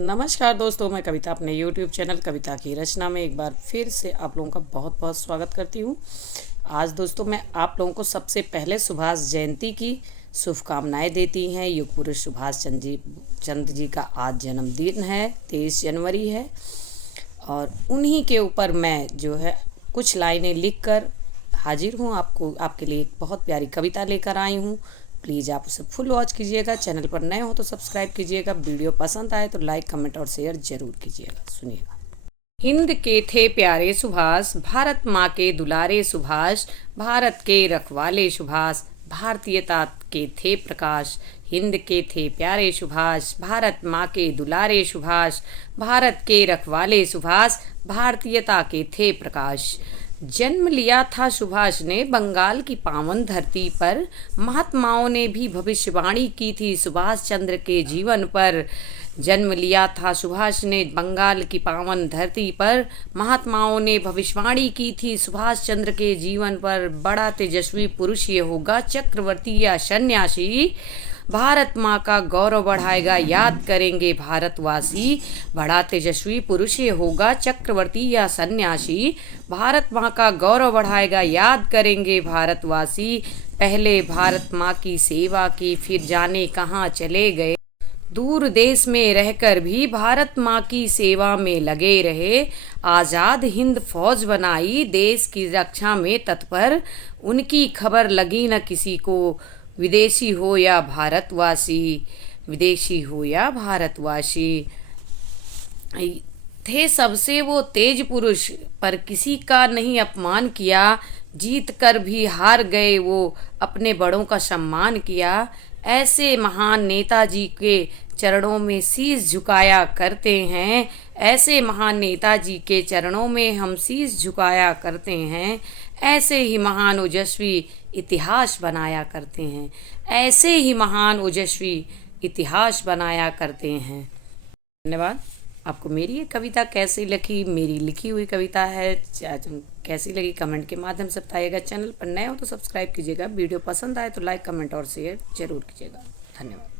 नमस्कार दोस्तों, मैं कविता अपने YouTube चैनल कविता की रचना में एक बार फिर से आप लोगों का बहुत बहुत स्वागत करती हूँ। आज दोस्तों मैं आप लोगों को सबसे पहले सुभाष जयंती की शुभकामनाएं देती हैं। युग पुरुष सुभाष चंद्र जी का आज जन्मदिन है, 23 जनवरी है। और उन्हीं के ऊपर मैं जो है कुछ लाइनें लिखकर हाजिर हूँ। आपके लिए एक बहुत प्यारी कविता लेकर आई हूँ। प्लीज़ आप उसे फुल वॉच कीजिएगा। चैनल पर नए हो तो सब्सक्राइब कीजिएगा। वीडियो पसंद आए तो लाइक, कमेंट और शेयर जरूर कीजिएगा। सुनिएगा। हिंद के थे प्यारे सुभाष, भारत माँ के दुलारे सुभाष, भारत के रखवाले सुभाष, भारतीयता के थे प्रकाश। हिंद के थे प्यारे सुभाष, भारत माँ के दुलारे सुभाष, भारत के रखवाले सुभाष, भारतीयता के थे प्रकाश। जन्म लिया था सुभाष ने बंगाल की पावन धरती पर, महात्माओं ने भी भविष्यवाणी की थी सुभाष चंद्र के जीवन पर। जन्म लिया था सुभाष ने बंगाल की पावन धरती पर, महात्माओं ने भविष्यवाणी की थी सुभाष चंद्र के जीवन पर। बड़ा तेजस्वी पुरुष ये होगा, चक्रवर्ती या सन्यासी, भारत माँ का गौरव बढ़ाएगा, याद करेंगे भारतवासी। बड़ा तेजस्वी पुरुष ये होगा, चक्रवर्ती या सन्यासी, भारत माँ का गौरव बढ़ाएगा, याद करेंगे भारतवासी। पहले भारत माँ की सेवा की, फिर जाने कहाँ चले गए। दूर देश में रहकर भी भारत माँ की सेवा में लगे रहे। आज़ाद हिंद फौज बनाई, देश की रक्षा में तत्पर। उनकी खबर लगी न किसी को, विदेशी हो या भारतवासी, विदेशी हो या भारतवासी। थे सबसे वो तेज पुरुष, पर किसी का नहीं अपमान किया। जीत कर भी हार गए वो, अपने बड़ों का सम्मान किया। ऐसे महान नेताजी के चरणों में शीश झुकाया करते हैं। ऐसे महान नेताजी के चरणों में हम शीश झुकाया करते हैं। ऐसे ही महान ओजस्वी इतिहास बनाया करते हैं। ऐसे ही महान ओजस्वी इतिहास बनाया करते हैं। धन्यवाद। आपको मेरी ये कविता कैसी लगी? मेरी लिखी हुई कविता है, कैसी लगी कमेंट के माध्यम से बताइएगा। चैनल पर नए हो तो सब्सक्राइब कीजिएगा। वीडियो पसंद आए तो लाइक, कमेंट और शेयर जरूर कीजिएगा। धन्यवाद।